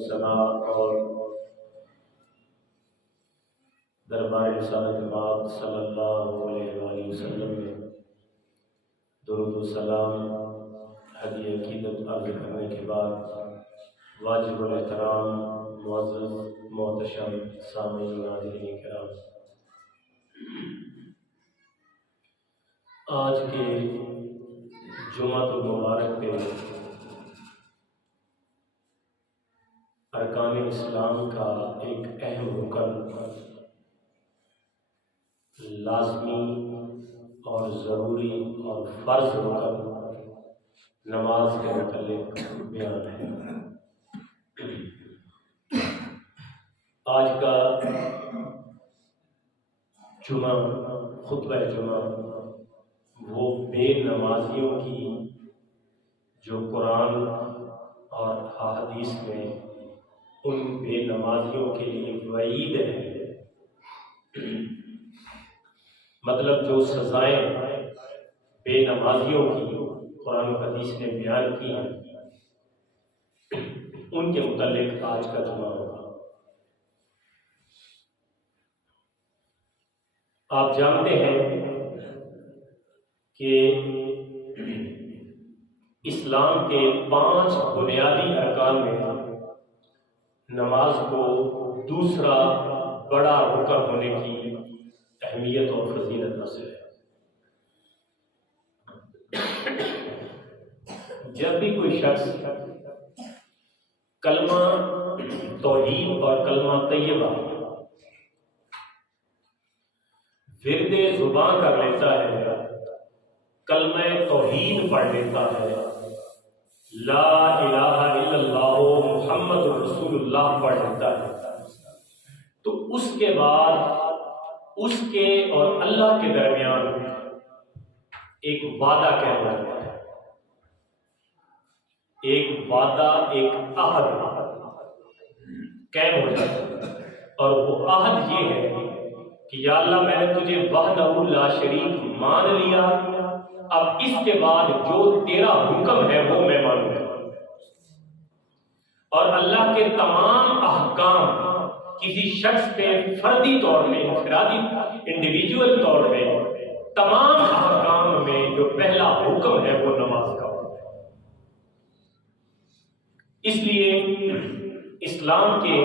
ثنا اور دربار رسالت پاک صلی اللہ علیہ وآلہ وسلم میں درود و سلام ہدیہ عقیدت عرض کرنے کے بعد واجب الاحترام معزز محتشم سامعین ناظرین کرام، آج کے جمعہ المبارک پہ ارکان اسلام کا ایک اہم رکن، لازمی اور ضروری اور فرض رکن نماز کے متعلق بیان ہے۔ آج کا جمعہ، خطبہ جمعہ، وہ بے نمازیوں کی جو قرآن اور احادیث میں ان بے نمازیوں کے لیے وعید ہے، مطلب جو سزائیں بے نمازیوں کی قرآن و حدیث نے بیان کی ہیں، ان کے متعلق آج کا جمعہ ہوگا۔ آپ جانتے ہیں کہ اسلام کے 5 بنیادی ارکان میں نماز کو دوسرا بڑا رکن ہونے کی اہمیت اور فضیلت حاصل ہے۔ جب بھی کوئی شخص کلمہ توحید اور کلمہ طیبہ ورد زبان کر لیتا ہے، کلمہ توحید پڑھ لیتا ہے، لا الہ الا اللہ محمد رسول اللہ پڑھ لیتا ہے، تو اس کے بعد اس کے اور اللہ کے درمیان ایک وعدہ کہلاتا ہے، ایک وعدہ، ایک عہد قائم ہو جاتا ہے، اور وہ عہد یہ ہے کہ یا اللہ میں نے تجھے وحدہ لا شریک مان لیا، اب اس کے بعد جو تیرا حکم ہے وہ میں مانوں گا، اور اللہ کے تمام احکام کسی شخص پہ فردی طور میں، انفرادی انڈیویجول طور میں، تمام احکام میں جو پہلا حکم ہے وہ نماز کا ہے۔ اس لیے اسلام کے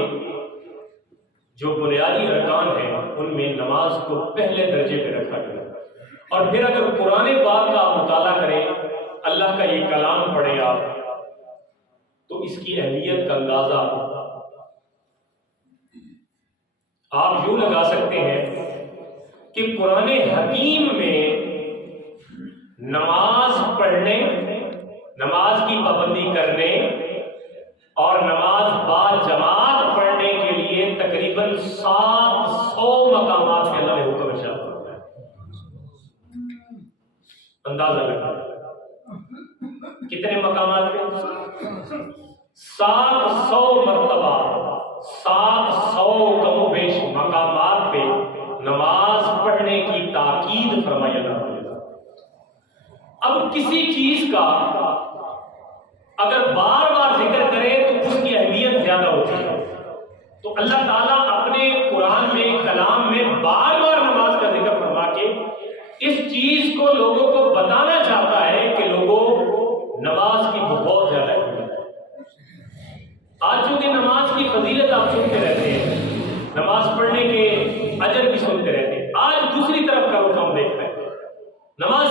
جو بنیادی ارکان ہیں ان میں نماز کو پہلے درجے پہ رکھا گیا، اور پھر اگر قرآن پاک کا آپ مطالعہ کریں، اللہ کا یہ کلام پڑھیں آپ، تو اس کی اہمیت کا اندازہ آپ یوں لگا سکتے ہیں کہ قرآن حکیم میں نماز پڑھنے، نماز کی پابندی کرنے اور نماز با جماعت پڑھنے کے لیے تقریباً 700 مقامات کے اللہ نے حکم ارشاد فرمایا ہے۔ اندازہ لگا کتنے مقامات پہ؟ 700 مرتبہ، 700 کم و بیش مقامات پہ نماز پڑھنے کی تاکید فرمائی اللہ نے۔ اب کسی چیز کا اگر بار بار ذکر کرے تو اس کی اہمیت زیادہ ہوتی ہے، تو اللہ تعالیٰ اپنے قرآن میں، کلام میں بار بار نماز کا ذکر فرما کے اس چیز کو لوگوں کو بتانا چاہتا ہے کہ لوگوں نماز کی بہت زیادہ اہمیت ہے۔ آج چونکہ نماز کی فضیلت آپ سنتے رہتے ہیں، نماز پڑھنے کے اجر بھی سنتے رہتے ہیں، آج دوسری طرف کا رخ ہم دیکھتے ہیں، نماز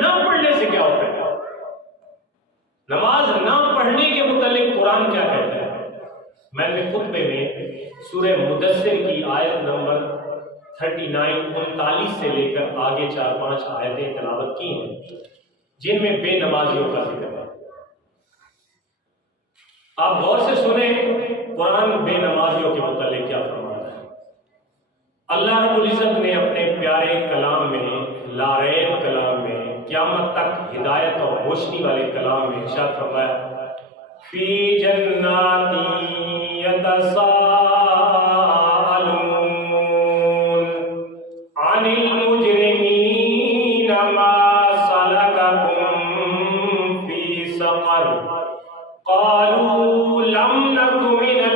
نہ پڑھنے سے کیا ہوتا ہے، نماز نہ پڑھنے کے متعلق قرآن کیا کہتا ہے۔ میں نے خطبے میں سورہ مدثر کی آیت نمبر 39 سے لے کر آگے 4-5 آیتیں تلاوت کی ہیں جن میں بے نمازیوں کا ذکر ہے۔ آپ غور سے سنیں قرآن بے نمازیوں کے متعلق کیا فرماتا ہے۔ اللہ رب العزت نے اپنے پیارے کلام میں، لا ریب کلام میں، قیامت تک ہدایت اور روشنی والے کلام میں ارشاد فرمایا، فی جنات یتساءلون عن المجرمین ما سلککم فی سقر قالوا لم نک من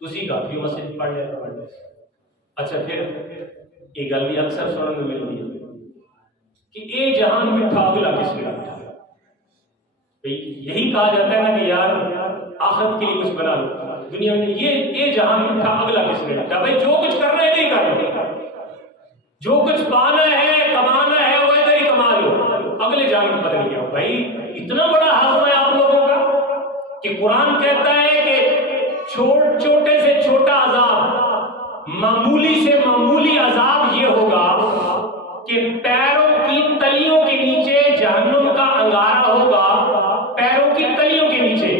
تسی کافی مسجد پڑھ لیا. اچھا پھر یہ گل بھی اکثر سننے میں ملتی ہے کہ اے جہان میٹھا اگلا کس نے میٹھا. یہی کہا جاتا ہے نا کہ یار آخرت کے لیے کچھ بنا لو دنیا میں. یہ جہان میٹھا اگلا کس نے میٹھا. بھائی جو کچھ کرنا ہے نہیں کرنا, جو کچھ پانا ہے کمانا ہے وہ ادھر ہی کما لو, اگلے جہان میں بدل گیا. بھائی اتنا بڑا ہاضمہ ہے آپ لوگوں کا کہ قرآن کہتا ہے کہ چھوٹے سے چھوٹا عذاب, معمولی سے معمولی عذاب یہ ہوگا کہ پیروں کی تلیوں کے نیچے جہنم کا انگارہ ہوگا, پیروں کی تلیوں کے نیچے.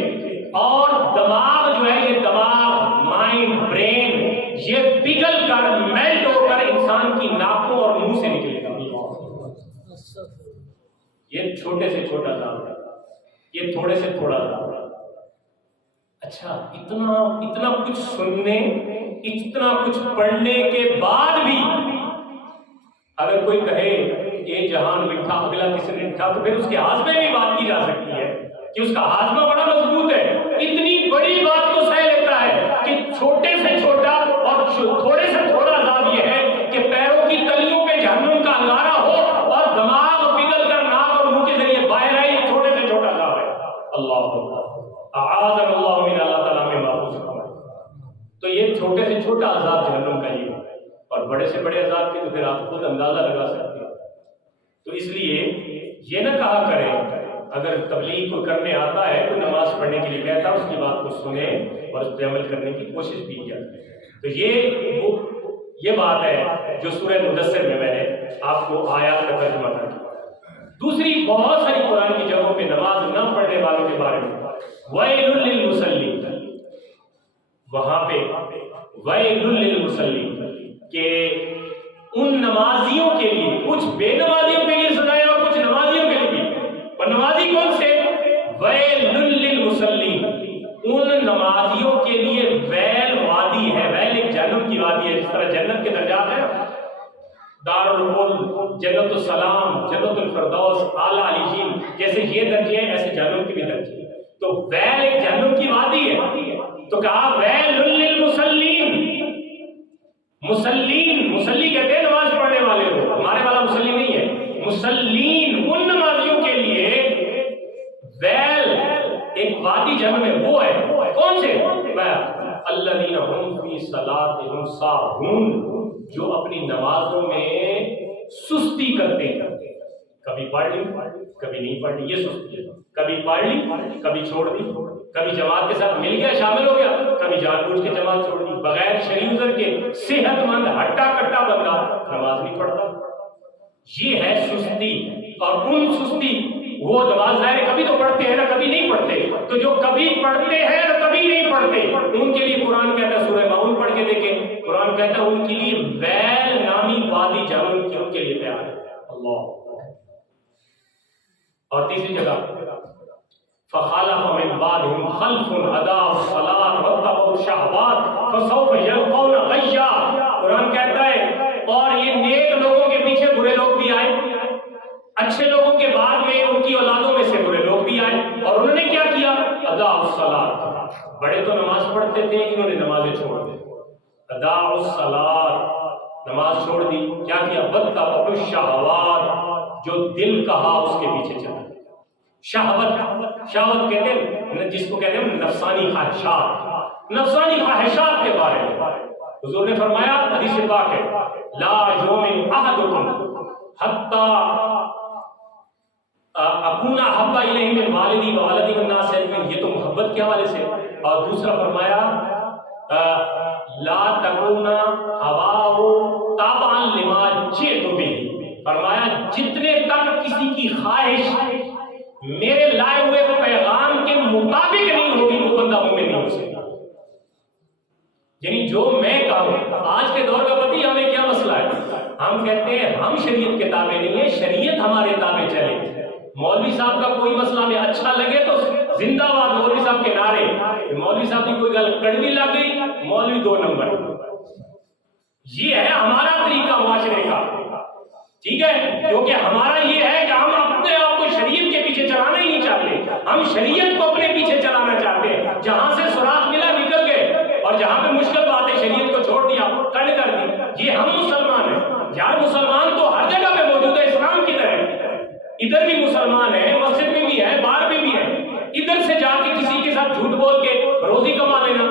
اور دماغ جو ہے یہ دماغ مائنڈ برین یہ پگھل کر میلٹ ہو کر انسان کی ناکوں اور منہ سے نکلے گا. یہ چھوٹے سے چھوٹا عذاب ہے, یہ تھوڑے سے تھوڑا عذاب ہے. اچھا اتنا کچھ سننے اتنا کچھ پڑھنے کے بعد بھی اگر کوئی کہے یہ جہان میٹھا اگلا کس نے میٹھا, تو پھر اس کے ہاضمے میں بات کی جا سکتی ہے کہ اس کا ہاضمہ بڑا مضبوط ہے. اتنی بڑی بات کو سہ لیتا ہے کہ چھوٹے سے چھوٹا اور تھوڑے سے تھوڑا عذاب یہ ہے کہ پیروں کی تلیوں پہ جہنم کا انگارہ ہو اور دماغ پگھل کر ناک اور منہ کے ذریعے باہر آئے. یہ چھوٹے سے چھوٹا عذاب ہے. اللہ اعاذنا اللہ من, اللہ تعالیٰ میں محفوظ فرمائے. تو یہ چھوٹے سے چھوٹا عذاب جہنم کا یہ, اور بڑے سے بڑے عذاب کی تو پھر آپ خود اندازہ لگا سکتے ہیں. تو اس لیے یہ نہ کہا کریں اگر تبلیغ کو کرنے آتا ہے تو نماز پڑھنے کے لیے کہتا اس کی بات کو سنیں اور اس پہ عمل کرنے کی کوشش بھی کیا. تو یہ بات ہے جو سورہ مدثر میں نے آپ کو آیات کا ترجمہ کر دیا. دوسری بہت ساری قرآن کی جگہوں پہ نماز نہ پڑھنے والوں کے بارے میں وَيْلٌ لِّلْمُصَلِّينَ, وہاں پہ وَيْلٌ لِّلْمُصَلِّينَ کہ ان نمازیوں کے لیے, کچھ بے نمازیوں کے لیے سنایا اور کچھ نمازیوں کے لیے بھی. اور نمازی کون سے؟ وَيْلٌ لِّلْمُصَلِّينَ, ان نمازیوں کے لیے ویل وادی ہے. ویل ایک جہنم کی وادی ہے, جس طرح جنت کے درجات ہیں, دار الخلد, جنت السلام, جنت الفردوس, اعلیٰ علیین, جیسے یہ درجے ہیں ایسے جہنم کے بھی درجے ہیں. تو ویل ایک جہنم کی وادی ہے. تو کہا ویل للمصلین, مصلی کہتے ہیں نماز پڑھنے والے کو, ہمارے والا مصلی نہیں ہے. مصلین ان نمازیوں کے لیے ویل ایک وادی جہنم ہے. وہ ہے کون سے؟ الذین هم فی صلاتهم ساہون, جو اپنی نمازوں میں سستی کرتے ہیں. کبھی پڑھ لی کبھی نہیں پڑھ لی, یہ سستی ہے. کبھی پڑھ لی کبھی چھوڑ دی, کبھی جماعت کے ساتھ مل گیا شامل ہو گیا, کبھی جان بوجھ کے جماعت چھوڑ دی. بغیر شرعی عذر کے صحت مند ہٹا کٹا بندہ نماز نہیں پڑھتا. یہ ہے سستی. اور ان سستی وہ نماز ظاہر کبھی تو پڑھتے ہیں نا, کبھی نہیں پڑھتے. تو جو کبھی پڑھتے ہیں اور کبھی نہیں پڑھتے ان کے لیے قرآن کہتا ہے, سورہ ماؤن پڑھ کے دیکھیں, قرآن کہتا ہے ان کے لیے ویل نامی وادی جہنم کی ان کے لیے تیار ہے. اللہ. اور تیسری جگہ فخلف من بعدهم خلف اضاعوا الصلاة واتبعوا الشهوات فسوف يلقون غيا. قرآن کہتا ہے اور یہ نیک لوگوں کے پیچھے برے لوگ بھی آئے, اچھے لوگوں کے بعد میں ان کی اولادوں میں سے برے لوگ بھی آئے. اور انہوں نے کیا کیا؟ اضاعوا الصلاة, بڑے تو نماز پڑھتے تھے, انہوں نے نمازیں چھوڑ دی. اضاعوا الصلاة, نماز چھوڑ دی. کیا کیا؟ واتبعوا الشهوات, جو دل کہا اس کے پیچھے چلا. شہوت کہتے ہیں جس کو کہتے ہیں نفسانی خواہشات. نفسانی خواہشات کے بارے میں حضور نے فرمایا, حدیث پاک ہے, لا یؤمن احدکم حتی اکون احب الیہ من والدی وولدی والناس اجمعین. یہ تو محبت کے حوالے سے. اور دوسرا فرمایا لا تکون ہواہ تابعا لما جئت بہ. فرمایا جتنے تک کسی کی خواہش میرے لائے ہوئے پیغام کے مطابق نہیں ہوگی وہ بندہ مومن نہیں ہو سکتا. یعنی جو میں کہوں, آج کے دور کا پتہ ہمیں کیا مسئلہ ہے, ہم کہتے ہیں ہم شریعت کے تابع نہیں ہیں, شریعت ہمارے تابع چلے. مولوی صاحب کا کوئی مسئلہ ہمیں اچھا لگے تو زندہ باد مولوی صاحب کے نعرے. مولوی صاحب کی کوئی گل کڑوی لگ گئی, مولوی 2 نمبر. یہ ہے ہمارا طریقہ معاشرے کا, ٹھیک ہے, کیونکہ ہمارا یہ ہے کہ ہم اپنے آپ کو شریعت کے پیچھے چلانا ہی نہیں چاہتے. ہم شریعت کو اپنے پیچھے چلانا چاہتے ہیں. جہاں سے سوراخ ملا نکل گئے, اور جہاں پہ مشکل بات ہے شریعت کو چھوڑ دیا، کٹ کر دی. یہ ہم مسلمان ہیں یار، مسلمان تو ہر جگہ پہ موجود ہے اسلام کی طرح. ادھر بھی مسلمان ہیں، مسجد میں بھی ہے، باہر میں بھی ہے. ادھر سے جا کے کسی کے ساتھ جھوٹ بول کے روزی کما لینا،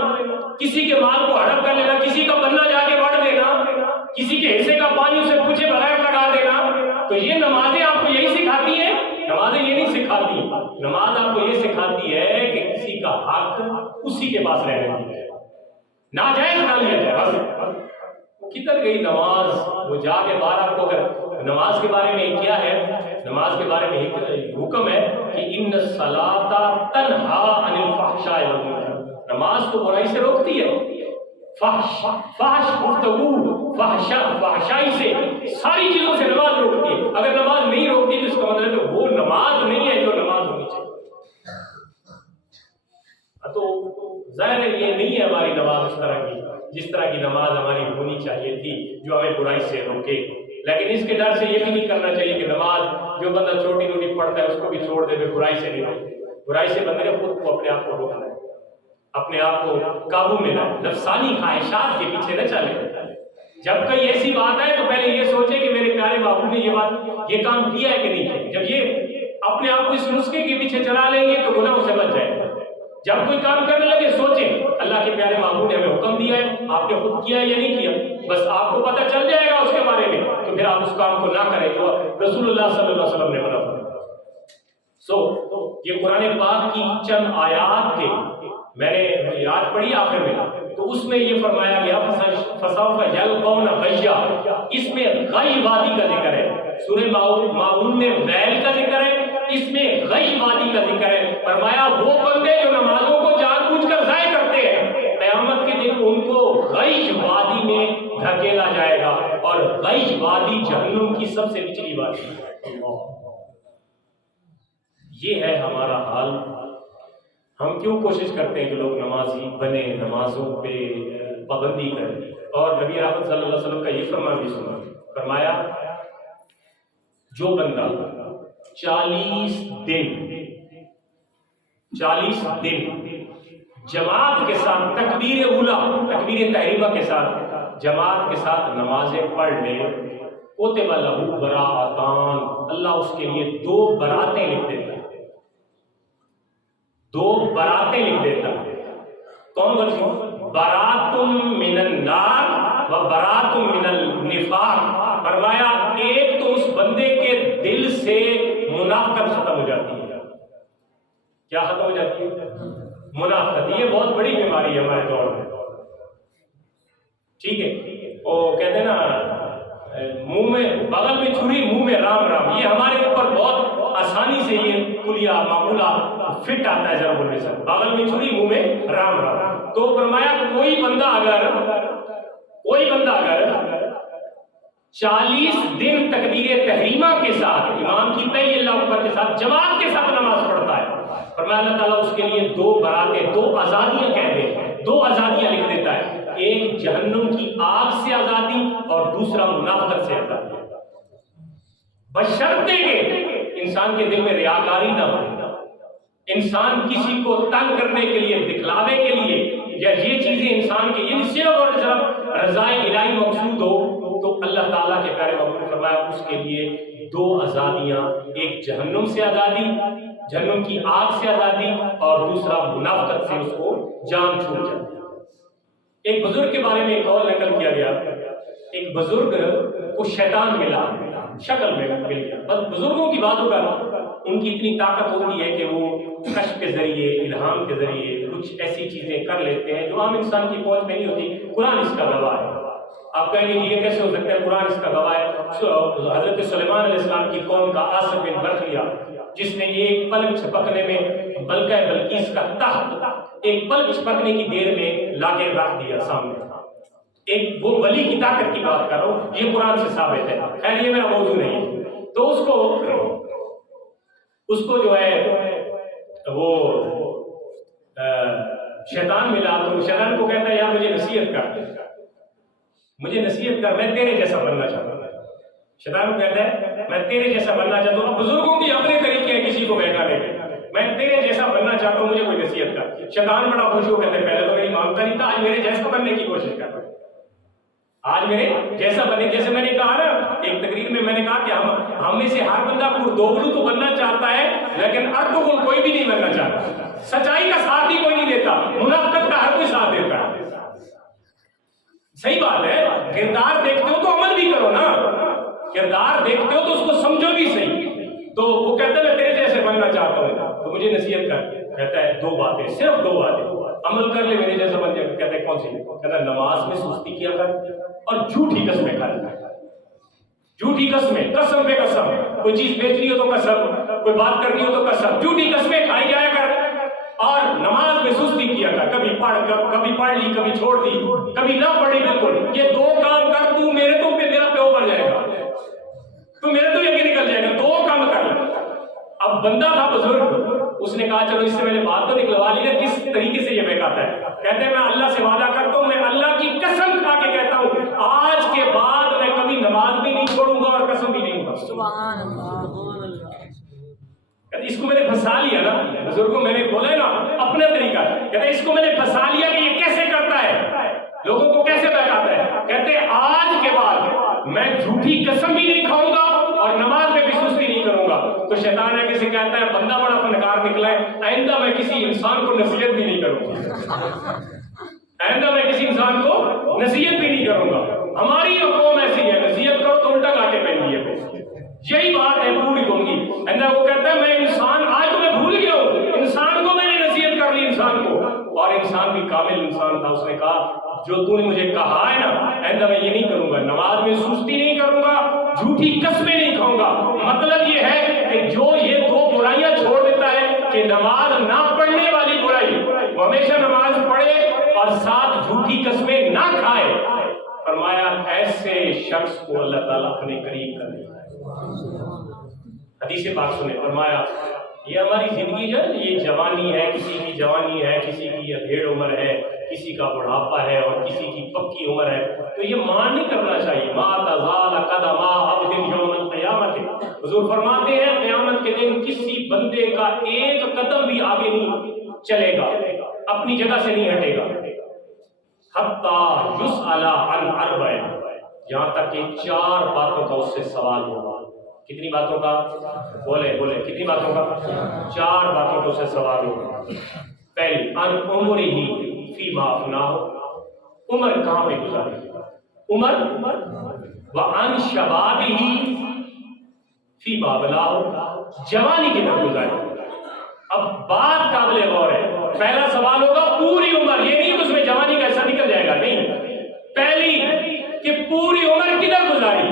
کسی کے مال کو ہڑپ کر لینا، کسی کا بننا جا کے وڑ دینا، کسی کے حصے کا پانی اسے پوچھے بغیر لگا دینا. تو یہ نمازیں آپ کو یہی سکھاتی ہیں؟ نمازیں یہ نہیں سکھاتی. نماز آپ کو یہ سکھاتی ہے کہ کسی کا حق اسی کے پاس رہنے دیا جائے، ناجائز نہ لیا جائے. بس کدھر گئی نماز؟ وہ جا کے باہر آپ کو اگر نماز کے بارے میں کیا ہے، نماز کے بارے میں حکم ہے کہ ان الصلاۃ تنہا عن الفحشاء والمنکر، نماز تو برائی سے روکتی ہے. فحش گفتگو، فحشائی سے، ساری چیزوں سے نماز روکتی ہے. اگر نماز نہیں روکتی تو اس کا مطلب ہے وہ نماز نہیں ہے جو نماز ہونی چاہیے. تو ظاہر ہے یہ نہیں ہے ہماری نماز اس طرح کی جس طرح کی نماز ہماری ہونی چاہیے تھی جو ہمیں برائی سے روکے. لیکن اس کے ڈر سے یہ بھی نہیں کرنا چاہیے کہ نماز جو بندہ چھوٹی چھوٹی پڑھتا ہے اس کو بھی چھوڑ دے، پھر برائی سے نہیں روکے. برائی سے بندے خود کو اپنے آپ کو روکنا ہے، اپنے آپ کو قابو میں لائے، نفسانی خواہشات کے پیچھے نہ چلے. جب کوئی ایسی بات آئے تو پہلے یہ سوچے کہ میرے پیارے باپو نے یہ کام کیا ہے کہ نہیں کیا. جب یہ اپنے آپ کو اس نسخے کے پیچھے چلا لیں گے تو گناہوں سے بچ جائے گا. جب کوئی کام کرنے لگے سوچیں اللہ کے پیارے محبوب نے ہمیں حکم دیا ہے، آپ نے خود کیا ہے یا نہیں کیا. بس آپ کو پتہ چل جائے گا اس کے بارے میں تو پھر آپ اس کام کو نہ کریں جو رسول اللہ صلی اللہ علیہ وسلم نے منع فرمایا. یہ قرآن پاک کی چند آیات کے میں نے یاد پڑھی آخر میں، تو اس میں یہ فرمایا گیا فسوف یلقون غیا. اس میں غی وادی کا ذکر ہے. سورہ ماعون میں ویل کا ذکر ہے، اس میں غی وادی کا ذکر ہے. فرمایا وہ بندے جو نمازوں کو جان بوجھ کر ضائع کرتے ہیں قیامت کے دن ان کو غی وادی میں دھکیلا جائے گا، اور غی وادی جہنم کی سب سے نچلی وادی ہے. یہ ہے ہمارا حال. ہم کیوں کوشش کرتے ہیں کہ لوگ نمازی بنے، نمازوں پہ پابندی کریں. اور نبی رحمت صلی اللہ علیہ وسلم کا یہ فرمان بھی سنا، فرمایا جو بندہ 40 دن جماعت کے ساتھ تکبیر اولا، تکبیر تحریمہ کے ساتھ جماعت کے ساتھ نمازیں پڑھ لے، کتب لہ براءتان، اللہ اس کے لیے 2 براتیں لکھ دیتا ہے. 2 براتیں لکھ دیتا ہے. کون کون؟ برات من النار و برات من النفاق. فرمایا ایک تو اس بندے کے دل سے منافقت ختم ہو جاتی ہے. کیا ختم ہو جاتی ہے؟ منافقت. یہ بہت بڑی بیماری ہے ہمارے دور میں. ٹھیک ہے، وہ کہتے ہیں نا منہ میں بغل میں چھری منہ میں رام رام. یہ ہمارے اوپر بہت آسانی سے یہ کلیہ معقولہ فٹ آتا ہے ذرا بولنے سے، بغل میں چھری منہ میں رام رام. تو فرمایا کوئی بندہ اگر 40 دن تکبیر تحریمہ کے ساتھ امام کی پہلی اللہ اکبر کے ساتھ جماعت کے ساتھ نماز پڑھتا ہے، فرمایا اللہ تعالیٰ اس کے لیے 2 براتیں، 2 آزادیاں کہتے ہیں، 2 آزادیاں لکھ دیتا ہے. ایک جہنم کی آگ سے آزادی اور دوسرا منافقت سے آزادی، بشرطے کہ انسان کے دل میں ریاکاری نہ ہو، انسان کسی کو تنگ کرنے کے لیے، دکھلاوے کے لیے، یا یہ چیزیں انسان کے یہ صرف اور صرف رضائے الہی مقصود ہو، تو اللہ تعالیٰ کے پیارے محبوب نے فرمایا اس کے لیے 2 آزادیاں، ایک جہنم سے آزادی، جہنم کی آگ سے آزادی، اور دوسرا منافقت سے اس کو جان چھوٹ جاتی. ایک بزرگ کے بارے میں ایک اور نقل کیا گیا، ایک بزرگ کو شیطان ملا، شکل میں مل گیا. بس بزرگوں کی باتوں کا ان کی اتنی طاقت ہوتی ہے کہ وہ کشف کے ذریعے، الہام کے ذریعے کچھ ایسی چیزیں کر لیتے ہیں جو عام انسان کی پہنچ میں نہیں ہوتی. قرآن اس کا گواہ ہے. آپ کہیں گے یہ کیسے ہو سکتا ہے؟ قرآن اس کا گواہ ہے. حضرت سلیمان علیہ السلام کی قوم کا آصف بن برخیا، جس نے ایک پلک چھپکنے میں بلقیس بلقیس کا تخت ایک پلک چھپکنے کی دیر میں لا کے رکھ دیا سامنے. ایک وہ ولی کی طاقت کی بات کر رہا ہوں، یہ قرآن سے ثابت ہے. خیر یہ میرا موضوع نہیں ہے. تو اس کو جو ہے وہ شیطان ملا، تو شیطان کو کہتا ہے یار مجھے نصیحت کر، میں تیرے جیسا بننا چاہتا ہوں. شیطان کو کہتا ہے میں تیرے جیسا بننا چاہتا ہوں. اب بزرگوں کی اپنے طریقے ہیں کسی کو بہکانے کے. میں تیرے جیسا بننا چاہتا ہوں، مجھے کوئی نصیحت کر۔ شیطان بڑا خوش ہو کہتے پہلے تو میری مانگتا نہیں تھا، آج میرے جیسا بننے کی کوشش کر رہا ہے، آج میرے جیسا بنے۔ جیسے میں نے کہا نا ایک تقریر میں نے کہا کہ ہم میں سے ہر بندہ پردوغلو تو بننا چاہتا ہے، لیکن ارطغرل کوئی بھی نہیں بننا چاہتا۔ سچائی کا ساتھ ہی کوئی نہیں دیتا، منافقت کا ہر کوئی ساتھ دیتا ہے۔ صحیح بات ہے، کردار دیکھتے ہو تو عمل بھی کرو نا، کردار دیکھتے ہو تو اس کو سمجھو بھی صحیح۔ تو وہ کہتا ہے میں تیرے جیسے بننا چاہتا ہوں، تو مجھے نصیحت کر۔ کہتا ہے دو باتیں، صرف دو باتیں، عمل کر لے میرے جیسا بن جائے۔ کہتا ہے کون سی؟ کہتا ہے نماز میں سستی کیا کر اور جھوٹی قسمیں کھا لیا کر۔ جھوٹی قسمیں، قسم پہ قسم، کوئی چیز بیچنی ہو تو قسم، کوئی بات کرنی ہو تو قسم، جھوٹی قسمیں کھائی جایا کر اور نماز میں سستی کیا کر۔ کبھی پڑھ لی، کبھی چھوڑ دی، کبھی نہ پڑھی بالکل۔ یہ دو کام کر، تو میرے تو پہ میرا پیو بڑھ جائے گا، تو میرے تو یقین نکل جائے گا۔ دو کام کر لے۔ اب بندہ تھا بزرگ، اس نے کہا چلو اس سے میں نے بات تو نکلوا لی ہے، کس طریقے سے یہ بہکاتا ہے؟ کہتے ہیں میں اللہ سے وعدہ کرتا ہوں، میں اللہ کی قسم کھا کے کہتا ہوں آج کے بعد میں کبھی نماز بھی نہیں چھوڑوں گا اور قسم بھی نہیں کھاؤں گا۔ سبحان اللہ۔ اس کو میں نے پھنسا لیا نا، بزرگوں میں نے بولا ہے نا اپنا طریقہ، کہتے ہیں اس کو میں نے پھنسا لیا کہ یہ کیسے کرتا ہے، لوگوں کو کیسے بہکاتا ہے۔ کہتے ہیں آج کے بعد میں جھوٹی قسم بھی نہیں کھاؤں گا اور نماز میں بھی سستی نہیں کروں گا۔ تو شیطان ہے کسی کہتا ہے بندہ بڑا فنکار نکلا ہے، آئندہ میں کسی انسان کو نصیحت بھی نہیں کروں گا، آئندہ میں کسی انسان کو نصیحت بھی نہیں کروں گا۔ ہماری جو قوم ایسی ہے، نصیحت کرو تو الٹا لا کے پہن دیے، یہی بات ہے پوری قوم کی۔ وہ کہتا ہے میں انسان، آج تو میں بھول گیا ہوں، انسان کو میں نے نصیحت کر لی انسان کو، اور انسان بھی کامل انسان تھا۔ اس نے کہا جو تو نے مجھے کہا ہے نا آئندہ میں یہ نہیں کروں گا، نماز میں سستی نہیں کروں گا، جھوٹی قسمیں نہیں کھاؤں گا۔ مطلب یہ ہے کہ جو یہ دو برائیاں چھوڑ دیتا ہے کہ نماز نہ پڑھنے والی برائی، وہ ہمیشہ نماز پڑھے اور ساتھ جھوٹی قسمیں نہ کھائے، فرمایا ایسے شخص کو اللہ تعالیٰ اپنے قریب کر دیتا ہے۔ حدیث پاک سنے، فرمایا یہ ہماری زندگی جو ہے یہ جوانی ہے، کسی کی جوانی ہے، کسی کی ادھیڑ عمر ہے، کسی کا بڑھاپا ہے اور کسی کی پکی عمر ہے، تو یہ مان نہیں کرنا چاہیے۔ ما تزال قدم عبد یوم القیامت، حضور فرماتے ہیں قیامت کے دن کسی بندے کا ایک قدم بھی آگے نہیں چلے گا، اپنی جگہ سے نہیں ہٹے گا، حتی یسأل عن اربع، یہاں تک کہ 4 باتوں کا اس سے سوال ہوگا۔ کتنی باتوں کا؟ بولے کتنی باتوں کا؟ 4 باتوں کا اس سے سوال ہوگا۔ پہلی ان عمرہ فیما افناہ، عمر کہاں پہ گزاری، عمر وعن شبابہ فیما بلاہ، جوانی کی طرف گزاری۔ اب بات قابل غور ہے، پہلا سوال ہوگا پوری عمر، یہ نہیں کہ اس میں جوانی کا حصہ نکل جائے گا، نہیں، پہلی کہ پوری عمر کدھر گزاری،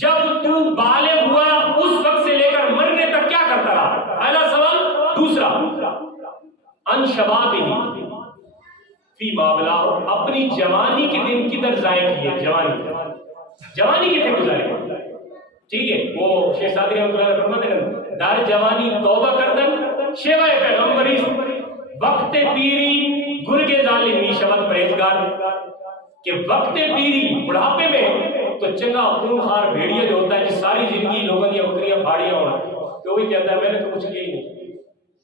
جب تو بالغ ہوا اس وقت سے لے کر مرنے تک کیا کرتا رہا، پہلا سوال۔ دوسرا ان شبابہ فیما بلاہ، اپنی جوانی کے دن کدھر ضائع کیے، جوانی کتنے گزارے، ٹھیک ہے۔ وہ شیخ سعدی رحمۃ اللہ علیہ فرماتے ہیں دار جوانی توبہ کردن شیوائے پیغمبری، وقت پیری گرگ ظالمی شبد پرہیزگار، کہ وقت پیری بڑھاپے میں تو چنگا خونخوار بھیڑیا جو ہوتا ہے جس ساری زندگی لوگوں کی بکریاں پھاڑیاں ہونا، تو وہی کہتا ہے میں نے تو کچھ کیا ہی نہیں۔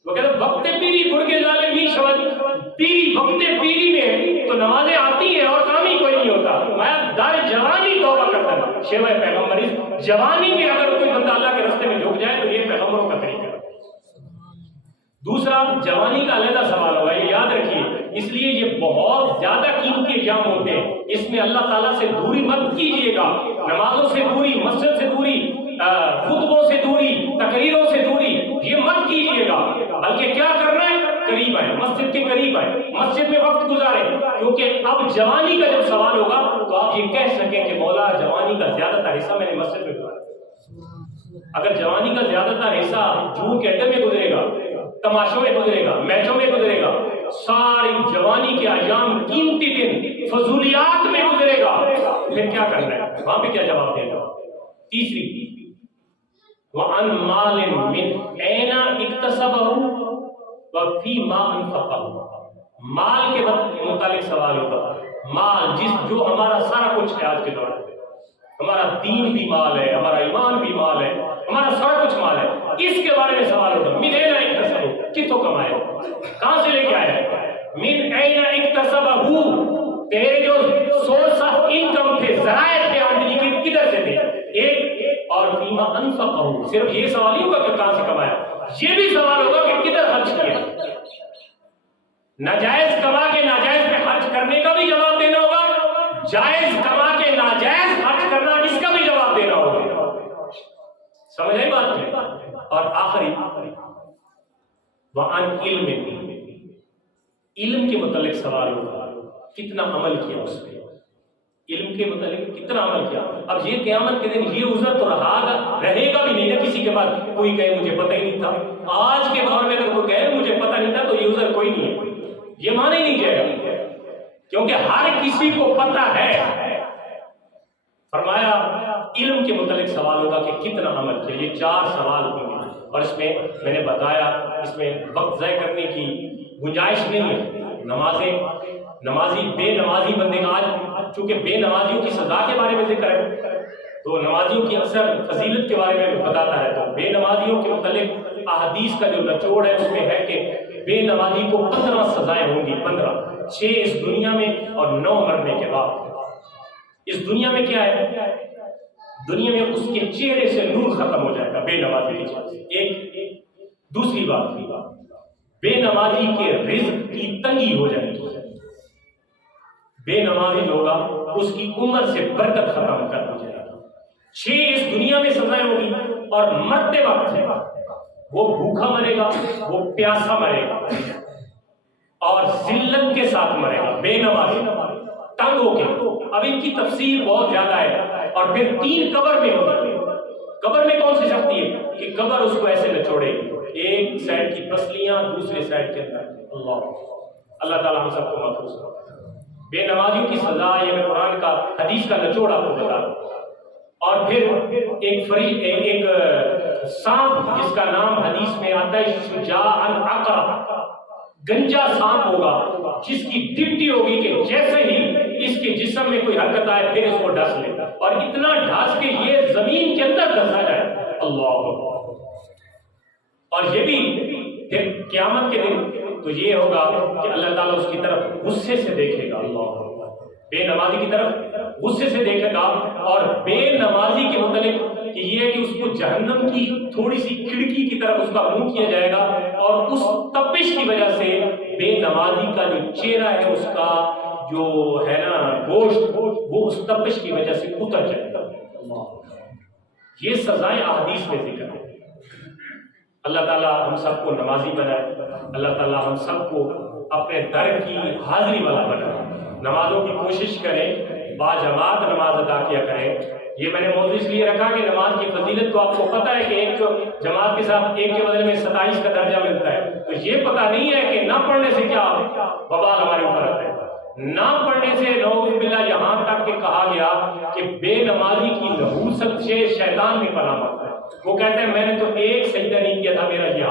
وہ کہتا ہے وقت پیری گرگ ظالمی شبد پیری، وقت پیری میں تو نمازیں آتی ہیں اور کام ہی کوئی نہیں ہوتا، میں دار جوانی توبہ کرتا ہوں شیوائے پیغمبری، جوانی میں اگر کوئی بندہ اللہ کے راستے میں جھک جائے تو یہ پیغمبروں کا طریقہ ہے۔ دوسرا جوانی کا علیحدہ سوال ہوگا، یہ یاد رکھیے، اس لیے یہ بہت زیادہ قیمتی ایگزام ہوتے ہیں، اس میں اللہ تعالیٰ سے دوری مت کیجیے گا، نمازوں سے دوری، مسجد سے دوری، خطبوں سے دوری، تقریروں سے دوری، یہ مت کیجیے گا، بلکہ کیا کرنا ہے، قریب آئے، مسجد کے قریب آئے، مسجد میں وقت گزارے، کیونکہ اب جوانی کا جب سوال ہوگا تو آپ یہ کہہ سکیں کہ مولا جوانی کا زیادہ تر حصہ میں نے مسجد میں گزارا۔ اگر جوانی کا زیادہ تر حصہ جھوٹ کے اڈے میں گزرے گا، تماشوں میں گزرے گا، میچوں میں گزرے گا، ساری جوانی کے ایام قیمتی دن فضولیات میں گزرے گا، پھر کیا کرنا ہے، وہاں پہ کیا جواب دینا۔ تیسری وَعَنْ مَالٍ مِّنْ أَيْنَ اكْتَسَبَهُ وَفِيمَا أَنْفَقَهُ، مال کے متعلق سوال ہوگا، مال جو ہمارا سارا کچھ ہے آج کے دور میں، ہمارا دین بھی مال ہے، ہمارا ایمان بھی مال ہے، ہمارا سارا کچھ مال ہے، اس کے بارے میں سوال ہوگا، من أين اكتسب، کتوں کمائے؟ کہاں سے لے کے آیا؟ من این اکتسبہ، تیرے جو سورس آف انکم تھے، ذرائع تھے آمدنی کے، کدھر سے تھے؟ ایک اور فیما انفقہ، صرف یہ سوال نہیں ہوگا کہ کہاں سے کمایا، یہ بھی سوال ہوگا کہ کدھر خرچ کیا۔ ناجائز کما کے ناجائز پہ خرچ کرنے کا بھی جواب دینا ہوگا، جائز کما کے ناجائز خرچ کرنا اس کا بھی جواب دینا ہوگا۔ سمجھ آئی بات ہے؟ اور آخری وعن علم، علم کے متعلق سوال ہوگا، کتنا عمل کیا اس پہ، علم کے متعلق کتنا عمل کیا۔ اب یہ قیامت کے دن یہ عذر تو رہے گا بھی نہیں نا کسی کے پاس، کوئی کہے مجھے پتہ ہی نہیں تھا۔ آج کے دور میں اگر کوئی کہے مجھے پتہ نہیں تھا تو یہ عذر کوئی نہیں ہے، یہ مانا ہی نہیں جائے گا، کیونکہ ہر کسی کو پتہ ہے۔ فرمایا علم کے متعلق سوال ہوگا کہ کتنا عمل کیا، یہ 4 سوال ہوں گے، اور اس میں میں نے بتایا اس میں وقت ضائع کرنے کی گنجائش نہیں ہے۔ نمازی بے نمازی بندے، آج چونکہ بے نمازیوں کی سزا کے بارے میں ذکر ہے تو نمازیوں کی اکثر فضیلت کے بارے میں بتاتا ہے، تو بے نمازیوں کے متعلق احادیث کا جو نچوڑ ہے اس میں ہے کہ بے نمازی کو 15 سزائیں ہوں گی، 15، 6 اس دنیا میں اور 9 مرنے کے بعد۔ اس دنیا میں کیا ہے؟ دنیا میں اس کے چہرے سے نور ختم ہو جائے گا بے نمازی کی وجہ سے، ایک دوسری بات بے نمازی کے رزق کی تنگی ہو جائے گی، بے نمازی جو ہوگا اس کی عمر سے برکت ختم کر دی جائے گا۔ 6 اس دنیا میں سزائیں ہوگی، اور مرتے وقت وہ بھوکا مرے گا، وہ پیاسا مرے گا، اور ذلت کے ساتھ مرے گا، بے نمازی تنگ ہو کے۔ اب ان کی تفسیر بہت زیادہ ہے، اور پھر 3 قبر میں ہوگی۔ قبر میں کون سی شکتی ہے کہ قبر اس کو ایسے نچوڑے گی، ایک سائڈ کی پسلیاں دوسرے سائڈ کے اندر۔ اللہ تعالیٰ ہم سب کو محفوظ کرے۔ بے نمازیوں کی سزا، یہ میں قرآن کا حدیث کا نچوڑ آپ کو بتا دوں۔ اور پھر ایک سانپ جس کا نام حدیث میں آتا ہے شجاعاً عقرب، گنجا سانپ ہوگا جس کی ڈیوٹی ہوگی کہ جیسے ہی اس کے جسم میں کوئی حرکت آئے پھر اس کو ڈس لے، اور اتنا ڈھانس کے یہ زمین کے اندر دھسا جائے۔ اللہ، اور یہ بھی پھر قیامت کے دن تو یہ ہوگا کہ اللہ تعالیٰ اس کی طرف غصے سے دیکھے گا، اللہ بے نمازی کی طرف غصے سے دیکھے گا۔ اور بے نمازی کے متعلق کہ یہ ہے کہ اس کو جہنم کی تھوڑی سی کھڑکی کی طرف اس کا منہ کیا جائے گا، اور اس تپش کی وجہ سے بے نمازی کا جو چہرہ ہے اس کا جو ہے نا گوشت، وہ اس تپش کی وجہ سے اتر جائے گا۔ یہ سزائیں احادیث میں ذکر ہے۔ اللہ تعالیٰ ہم سب کو نمازی بنائے، اللہ تعالیٰ ہم سب کو اپنے در کی حاضری والا بنائے۔ نمازوں کی کوشش کریں، باجماعت نماز ادا کیا کریں۔ یہ میں نے موضوع اس لیے رکھا کہ نماز کی فضیلت تو آپ کو پتہ ہے کہ ایک جماعت کے ساتھ ایک کے بدلے میں 27 کا درجہ ملتا ہے، تو یہ پتہ نہیں ہے کہ نہ پڑھنے سے کیا وبال ہمارے اوپر آتا ہے۔ نہ پڑھنے سے نعوذ باللہ یہاں تک کہ کہا گیا کہ بے نمازی کی نحوست سے شیطان بھی پناہ مانگتا ہے۔ وہ کہتے ہیں میں نے تو ایک سجدہ نہیں کیا تھا، میرا یہ